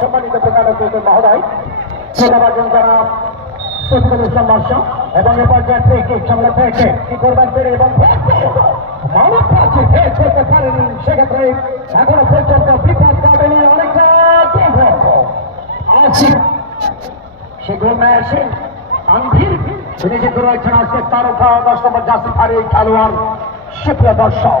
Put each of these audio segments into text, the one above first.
সম্মানিত প্রকারের মহোদয় শ্রোতাবাজন যারা ইসলাম বাদশাহ এবং এ পর্যায়ে থেকে সামনে থেকে কি করবেন পেরে এবং মানব প্রাচীর ভেদ করতে পারেনি, সেক্ষেত্রে এখনও পর্যন্ত বিপদ কাটেনি অনেকটা দুর্ভোগ। আছে সেগুলো ম্যাচে তিনি আজকে তারকা দশ নম্বর জাসিফারি খেলোয়াড়, সুপ্রিয় দর্শক।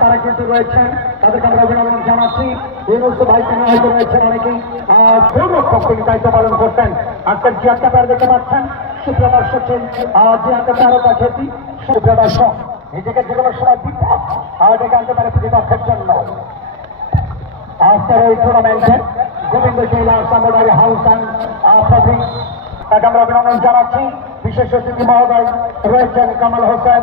তারা কিন্তু রয়েছেন। তাদেরকে আমরা অভিনন্দন জানাচ্ছি। ইউনুস ভাইকে নিয়ে হয়তো রয়েছেন অনেকেই। দায়িত্ব পালন করতেন আজকের দেখতে পাচ্ছেন। নিজেকে যে কোনো সময় আনতে পারে প্রতিপক্ষের জন্য। আজকের এই টুর্নামেন্টে গোবিন্দ আমরা অভিনন্দন জানাচ্ছি। বিশেষ অতিথি মহোদয় রয়েছেন কামাল হোসেন।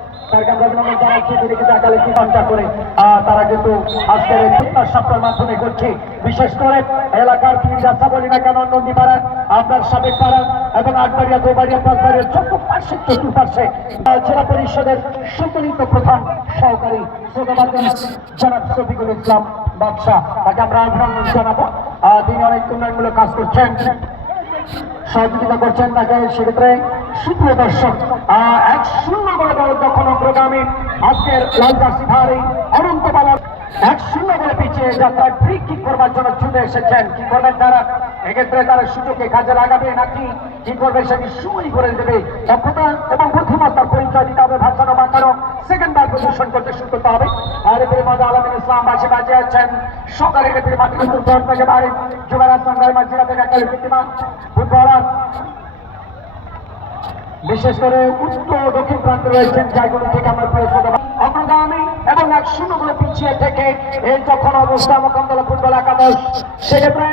তিনি তারা কিন্তু আজকের এই সপ্তাহের মাধ্যমে করছে। বিশেষ করে এলাকার কি রাস্তা বলি না কেন আপনার সাবেক পাড়া এবং আটবাড়িয়া দোবাড়িয়া পাঁচবাড়িয়া চতুর্পার্শ্বে চতুর্পার্শ্বে জেলা পরিষদের প্রধান সহকারী আমরা তিনি কাজ করছেন, সহযোগিতা করছেন তাকে। সেক্ষেত্রে সুপ্রিয় দর্শক এক শূন্য অগ্রগামী আজকের লাল জার্সি ধারী অনন্ত বালার এক শূন্য করে পিছিয়ে যাত্রায় ফ্রি কিক করবার জন্য ছুটে এসেছেন। কি করবেন তারা? এক্ষেত্রে তারা সুযোগে কাজে লাগাবে নাকি? কি করবে সেটি সময় করে দেবে? দক্ষতা এবং বুদ্ধিমত্তার পরিচয় দিতে হবে ভাষানো বাঁচানো সেকেন্ড বার প্রদর্শন করতে শুরু করতে হবে। আর এদের মধ্যে আলমিন ইসলাম বাসে বাজে আছেন। সকালে ক্ষেত্রে মাতৃত্ব থেকে বাড়ি যুবরাজ সন্ধ্যায় মাঝিরা থেকে বিদ্যমান ফুটবলার বিশেষ করে উত্তর দক্ষিণ প্রান্তে রয়েছেন জায়গাগুলো থেকে আমার প্রিয় অগ্রগামী এবং এক শূন্য করে পিছিয়ে থেকে এই যখন অবস্থা মোকামতলা ফুটবল একাদশ। সেক্ষেত্রে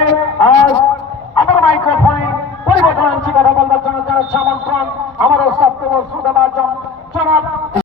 আজ আমার মাইক্রোফোনে পরিবর্তন আনছি, কথা বলবার জন্য যারা আমন্ত্রণ আমার শ্রোতা বাজন যারা